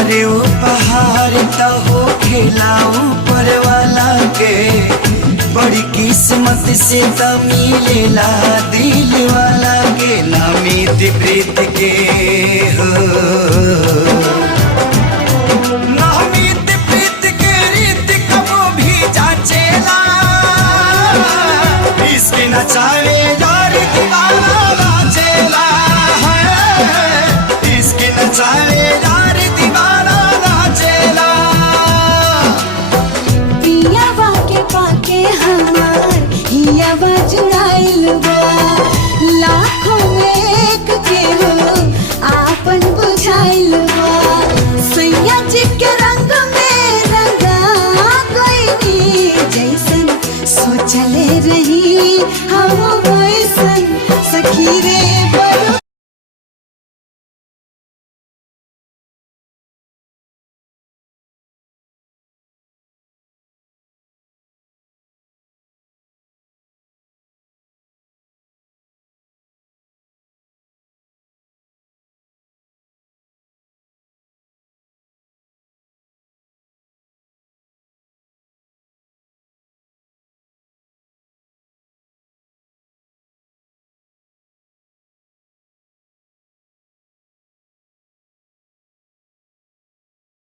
अरे उपहार तो हो खेला ऊपर वाला के, बड़ी किस्मत से तो मिलेला दिल वाला के, नामित प्रीत के हो नामित प्रीत के रीत कबो भी जाचेला, इसके नचावे यार दीवाना नाचेला है, इसके नचावे